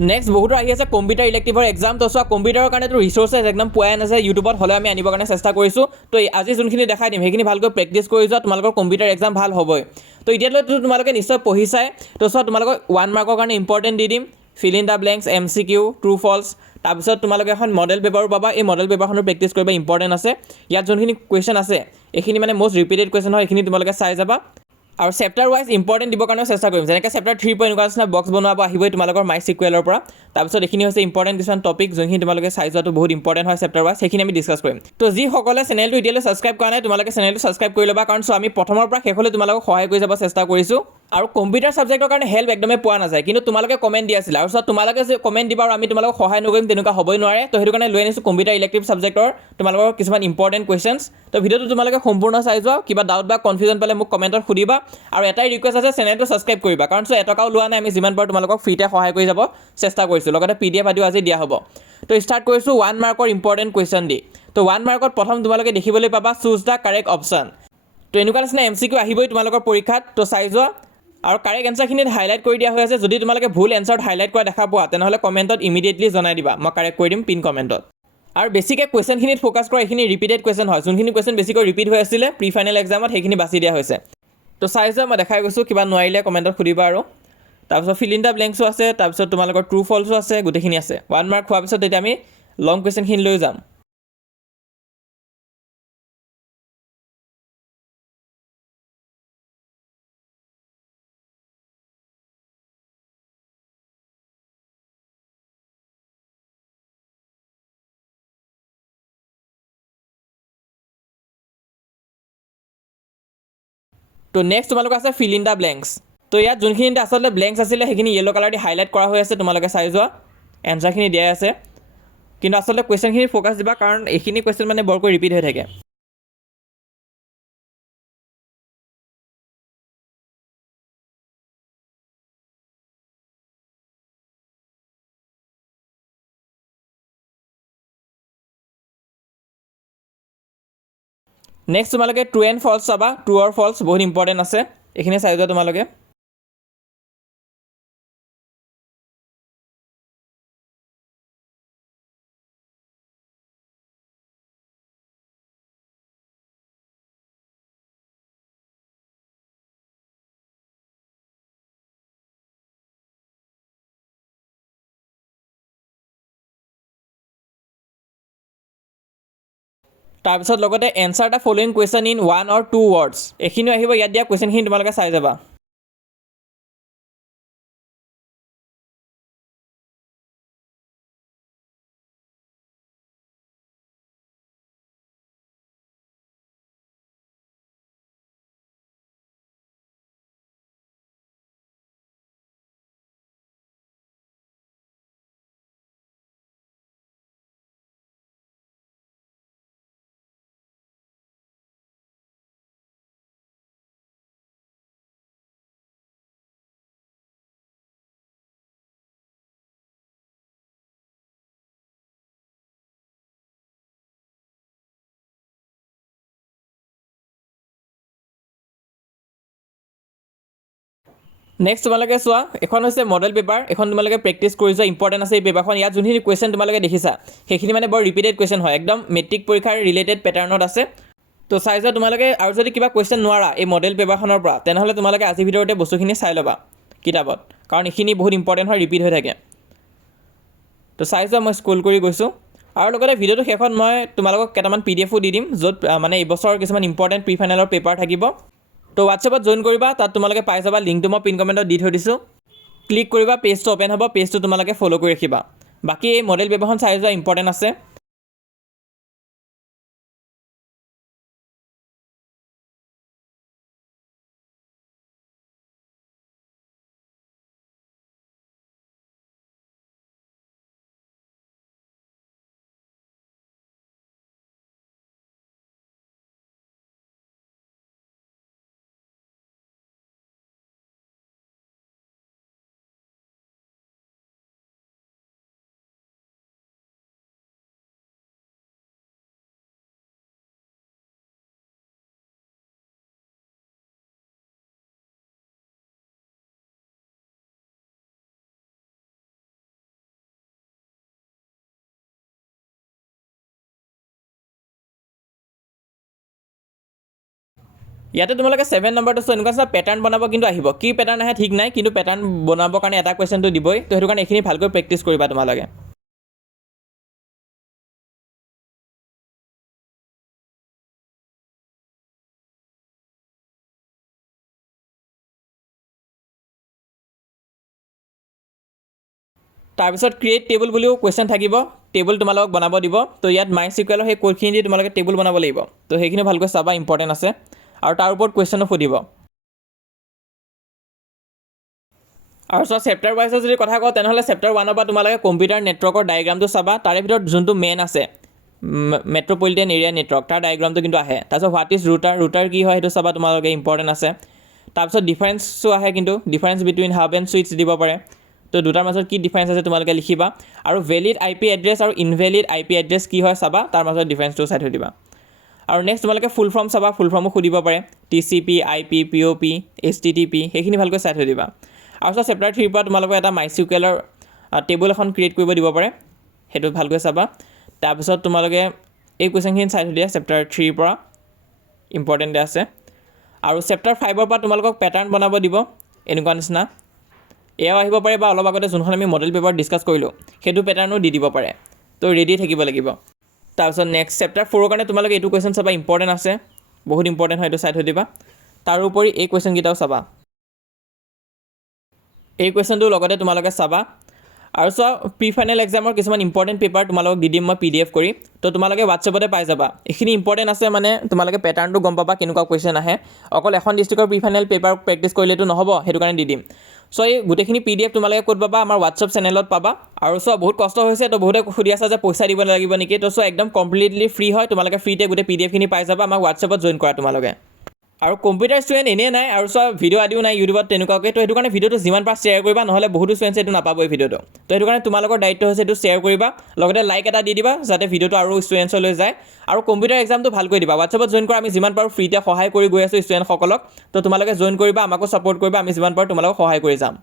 Next বহুতো আহি আছে কম্পিউটাৰ ইলেক্টিভৰ এক্সাম। তো চোৱা কম্পিউটাৰৰ কাৰণেতো ৰিচোৰ্চেছ একদম পোৱাই নাযায়, ইউটিউবত হ'লেও আমি আনিবৰ কাৰণে চেষ্টা কৰিছোঁ। তো আজি যোনখিনি দেখাই দিম সেইখিনি ভালকৈ প্ৰেক্টিছ কৰি যোৱা, তোমালোকৰ কম্পিউটাৰ এক্সাম ভাল হ'বই। তো এতিয়ালৈতো তোমালোকে নিশ্চয় পঢ়িছাই। তো চোৱা তোমালোকক 1 মাৰ্কৰ কাৰণে ইম্পৰ্টেণ্ট দি দিম, fill in the blanks, MCQ, true false. তাৰপিছত তোমালোকে এখন মডেল পেপাৰো পাবা, এই মডেল পেপাৰখনো প্ৰেক্টিছ কৰিবা, ইম্পৰ্টেণ্ট আছে। ইয়াত যোনখিনি কুৱেশ্যন আছে এইখিনি মানে মষ্ট ৰিপিটেড কুৱেশ্যন হয়, এইখিনি তোমালোকে চাই যাবা। আৰু চেপ্টাৰ ৱাইজ ইম্পৰ্টেণ্ট দিবৰ কাৰণেও চেষ্টা কৰিম, যেনেকৈ চেপ্টাৰ 3 এনেকুৱা নিচিনা বক্স বনাব আহিবই তোমালোকৰ মাই চিকুৱেলৰ পৰা। তাৰপিছত এইখিনি হৈছে ইম্পৰ্টেণ্ট কিছুমান টপিক, যোনখিনি তোমালোকে চাই যোৱাটো বহুত ইম্পৰ্টেণ্ট হয় চেপ্টাৰ ৱাইজ, সেইখিনি আমি ডিছকাছ কৰিম। তো যিসকলে চেনেলটো এতিয়ালৈ ছাবস্ক্ৰাইব কৰা নাই, তোমালোকে চেনেলটো ছাবস্ক্ৰাইব কৰি ল'বা, কাৰণ আমি প্ৰথমৰ পৰা শেষলৈ তোমালোকক সহায় কৰি যাব চেষ্টা কৰিছোঁ। আৰু কম্পিউটাৰ ছাবজেক্টৰ কাৰণে হেল্প একদমেই পোৱা নাযায়, কিন্তু তোমালোকে কমেণ্ট দি আছিলা, আৰু তোমালোকে যে কমেণ্ট দিবা আৰু আমি তোমালোকক সহায় নকৰিম তেনেকুৱা হ'বই নোৱাৰে। তো সেইটো কাৰণে লৈ আনিছোঁ কম্পিউটাৰ ইলেক্টিভ ছাবজেক্টৰ তোমালোকৰ কিছুমান ইম্পৰ্টেণ্ট কুৱেশ্যনছ। তো ভিডিঅ'টো তোমালোকে সম্পূৰ্ণ চাই যোৱা, কিবা ডাউট বা কনফিউজন পালে মোক কমেণ্টত সুধিবা। আৰু এটাই ৰিকুৱেষ্ট আছে, চেনেলটো ছাবস্ক্ৰাইব কৰিবা, কাৰণ এটকাও লোৱা নাই, আমি যিমান পাৰোঁ তোমালোকক ফ্ৰীতে সহায় কৰি যাব চেষ্টা কৰিছোঁ। লগতে PDF আদিও আজি দিয়া হ'ব। তো ষ্টাৰ্ট কৰিছোঁ 1 মাৰ্কৰ ইম্পৰ্টেণ্ট কুৱেশ্যন দি। তো 1 মাৰ্কত প্ৰথম তোমালোকে দেখিবলৈ পাবা চুজ দ্য কাৰেক্ট অপশ্যন। তো এনেকুৱা নিচিনা MCQ আহিবই তোমালোকৰ পৰীক্ষাত, তো চাই যোৱা। আৰু কাৰেক্ট এনচাৰখিনিত হাইলাইট কৰি দিয়া হৈ আছে, যদি তোমালোকে ভুল এনচাৰত হাইলাইট কৰা দেখা পোৱা তেনেহ'লে কমেণ্টত ইমিডিয়েটলি জনাই দিবা, মই কাৰেক্ট কৰি দিম পিন কমেণ্টত। আৰু বেছিকৈ কুৱেশ্যনখিনিত ফ'কাছ কৰা, এইখিনি ৰিপিটেড কুৱেশ্যন হয়, যোনখিনি কুৱেশ্যন বেছিকৈ ৰিপিট হৈ আছিলে প্ৰি ফাইনেল এক্সামত সেইখিনি বাছি দিয়া হৈছে। তো চাই যোৱা, মই দেখাই গৈছোঁ, কিবা নোৱাৰিলে কমেণ্টত সুধিবা। আৰু তাৰপিছত ফিল ইন দ্য ব্লেংকছো আছে, তাৰপিছত তোমালোকৰ ট্ৰু ফল্ছো আছে, গোটেইখিনি আছে। 1 মাৰ্ক হোৱাৰ পিছত তেতিয়া আমি লং কুৱেশ্যনখিনি লৈ যাম। তো নেক্সট তোমালোকৰ আছে ফিল ইন দ্য ব্লেংকছ। তো ইয়াত যোনখিনি আচলতে ব্লেংকছ আছিলে সেইখিনি য়েল্ল' কালাৰ দি হাইলাইট কৰা হৈ আছে, তোমালোকে চাই যোৱা, এনচাৰখিনি দিয়াই আছে। কিন্তু আচলতে কুৱেশ্যনখিনি ফ'কাছ দিবা, কাৰণ এইখিনি কুৱেশ্যন মানে বৰকৈ ৰিপিট হৈ থাকে। নেক্সট তোমালোকে ট্ৰু এণ্ড ফল্ছ চাবা, ট্ৰু অৰ ফল্ছ বহুত ইম্পৰ্টেণ্ট আছে, এইখিনি চাই যোৱা তোমালোকে। তাৰপিছত লগতে answer the following question in 1 or 2 words, এইখিনিও আহিব, ইয়াত দিয়া কুৱেশ্যনখিনি তোমালোকে চাই যাবা। নেক্সট তোমালোকে চোৱা, এখন হৈছে মডেল পেপাৰ, এখন তোমালোকে প্ৰেক্টিছ কৰি যোৱা, ইম্পৰ্টেণ্ট আছে এই পেপাৰখন। ইয়াত যোনখিনি কুৱেশ্যন তোমালোকে দেখিছা সেইখিনি মানে বৰ ৰিপিটেড কুৱেশ্যন হয়, একদম মেট্ৰিক পৰীক্ষাৰ ৰিলেটেড পেটাৰ্ণত আছে। তো চাই যোৱা তোমালোকে, আৰু যদি কিবা কুৱেশ্যন নোৱাৰা এই মডেল পেপাৰখনৰ পৰা, তেনেহ'লে তোমালোকে আজিৰ ভিডিঅ'তে বস্তুখিনি চাই ল'বা কিতাপত, কাৰণ এইখিনি বহুত ইম্পৰ্টেণ্ট হয়, ৰিপিট হৈ থাকে। তো চাই যোৱা, মই স্ক্ৰল কৰি গৈছোঁ। আৰু লগতে ভিডিঅ'টো শেষত মই তোমালোকক কেইটামান PDFও দি দিম, য'ত মানে এইবছৰ কিছুমান ইম্পৰ্টেণ্ট প্ৰি ফাইনেলৰ পেপাৰ থাকিব। তো হোৱাটছএপত জইন কৰিবা, তাত তোমালোকে পাই যাবা, লিংকটো মই পিন কমেণ্টত দি থৈ দিছোঁ। ক্লিক কৰিবা, পেজটো অ'পেন হ'ব, পেজটো তোমালোকে ফ'ল' কৰি ৰাখিবা। বাকী এই মডেল পেপাৰখন চাই যোৱা, ইম্পৰ্টেণ্ট আছে। ইয়াতে তোমালোকে 7 নম্বৰটো চোৱা এনেকুৱা এটা পেটাৰ্ণ বনাব কিন্তু আহিব কি পেটাৰ্ণ আহে ঠিক নাই কিন্তু পেটাৰ্ণ বনাবৰ কাৰণে এটা কুৱেশ্যনটো দিবই তো সেইটো কাৰণে এইখিনি ভালকৈ প্ৰেক্টিছ কৰিবা তোমালোকে তাৰপিছত ক্ৰিয়েট টেবুল বুলিও কুৱেশ্যন থাকিব টেবুল তোমালোকক বনাব দিব তো ইয়াত মাই চিকুৱেলৰ সেই কোডখিনি দি তোমালোকে টেবুল বনাব লাগিব তো সেইখিনি ভালকৈ চাবা ইম্পৰ্টেণ্ট আছে আৰু তাৰ ওপৰত কুৱেশ্যনো সুধিব আৰু চোৱা চেপ্টাৰ ৱাইজত যদি কথা কওঁ তেনেহ'লে চেপ্টাৰ 1ৰ পৰা তোমালোকে কম্পিউটাৰ নেটৱৰ্কৰ ডায়েগ্ৰামটো চাবা তাৰে ভিতৰত যোনটো মেইন আছে মেট্ৰ'পলিটেন এৰিয়া নেটৱৰ্ক তাৰ ডায়েগ্ৰামটো কিন্তু আহে তাৰপিছত হোৱাট ইজ ৰুটাৰ কি হয় সেইটো চাবা তোমালোকে ইম্পৰ্টেণ্ট আছে তাৰপিছত ডিফাৰেঞ্চো আহে কিন্তু difference between hub and switch দিব পাৰে তো দুটাৰ মাজত কি ডিফাৰেঞ্চ আছে তোমালোকে লিখিবা আৰু ভেলিড IP এড্ৰেছ আৰু ইনভেলিড IP এড্ৰেছ কি হয় চাবা তাৰ মাজত ডিফাৰেঞ্চটো চাই থৈ দিবা আৰু নেক্সট তোমালোকে ফুল ফৰ্ম চাবা ফুল ফৰ্মো সুধিব পাৰে TCP IP POP HTTP সেইখিনি ভালকৈ চাই থৈ দিবা আৰু চোৱা চেপ্টাৰ 3 পৰা তোমালোকে এটা মাইচিকুৱেলৰ টেবুল এখন ক্ৰিয়েট কৰিব দিব পাৰে সেইটো ভালকৈ চাবা তাৰপিছত তোমালোকে এই কুৱেশ্যনখিনি চাই থৈ দিয়া চেপ্টাৰ 3 পৰা ইম্পৰ্টেণ্ট আছে আৰু চেপ্টাৰ 5ৰ পৰা তোমালোকক পেটাৰ্ণ বনাব দিব এনেকুৱা নিচিনা এয়াও আহিব পাৰে বা অলপ আগতে যোনখন আমি মডেল পেপাৰ ডিছকাছ কৰিলোঁ সেইটো পেটাৰ্ণো দি দিব পাৰে তো ৰেডি থাকিব লাগিব তাৰপিছত নেক্সট চেপ্টাৰ 4ৰ কাৰণে তোমালোকে এইটো কুৱেশ্যন চাবা ইম্পৰ্টেণ্ট আছে বহুত ইম্পৰ্টেণ্ট হয় এইটো চাই থৈ দিবা তাৰোপৰি এই কুৱেশ্যনকেইটাও চাবা এই কুৱেশ্যনটো লগতে তোমালোকে চাবা আৰু চোৱা প্ৰি ফাইনেল এক্সামৰ কিছুমান ইম্পৰ্টেণ্ট পেপাৰ তোমালোকক দি দিম মই PDF কৰি তো তোমালোকে হোৱাটছএপতে পাই যাবা এইখিনি ইম্পৰ্টেণ্ট আছে মানে তোমালোকে পেটাৰ্ণটো গম পাবা কেনেকুৱা কুৱেশ্যন আহে অকল এখন ডিষ্ট্ৰিক্টৰ প্ৰি ফাইনেল পেপাৰ প্ৰেক্টিছ কৰিলেতো নহ'ব সেইটো কাৰণে দি দিম চ' এই গোটেইখিনি PDF তোমালোকে ক'ত পাবা আমাৰ হোৱাটছএপ চেনেলত পাবা আৰু চোৱা বহুত কষ্ট হৈছে তো বহুতে সুধি আছে যে পইচা দিব লাগিব নেকি তো চোৱা একদম কমপ্লিটলি ফ্ৰী হয় তোমালোকে ফ্ৰীতে গোটেই PDFখিনি পাই যাবা আমাৰ হোৱাটছএপত জইন কৰা তোমালোকে আৰু কম্পিউটাৰ ষ্টুডেণ্ট এনেই নাই আৰু চোৱা ভিডিঅ' আদিও নাই ইউটিউবত তেনেকুৱাকৈ তো সেইটো কাৰণে ভিডিঅ'টো যিমান পাৰা শ্বেয়াৰ কৰিবা নহ'লে বহুতো ষ্টুডেণ্টছে এইটো নাপাব এই ভিডিঅ'টো তো সেইটো কাৰণে তোমালোকৰ দায়িত্ব হৈছে এইটো শ্বেয়াৰ কৰিবা লগতে লাইক এটা দি দিবা যাতে ভিডিঅ'টো আৰু ষ্টুডেণ্টছলৈ যায় আৰু কম্পিউটাৰ এক্সামটো ভালকৈ দিবা হোৱাটছএপত জইন কৰা আমি যিমান পাৰোঁ ফ্ৰীতে সহায় কৰি গৈ আছোঁ ষ্টুডেণ্টসকলক তো তোমালোকে জইন কৰিবা আমাকো ছাপোৰ্ট কৰিবা আমি যিমান পাৰোঁ তোমালোকক সহায় কৰি যাম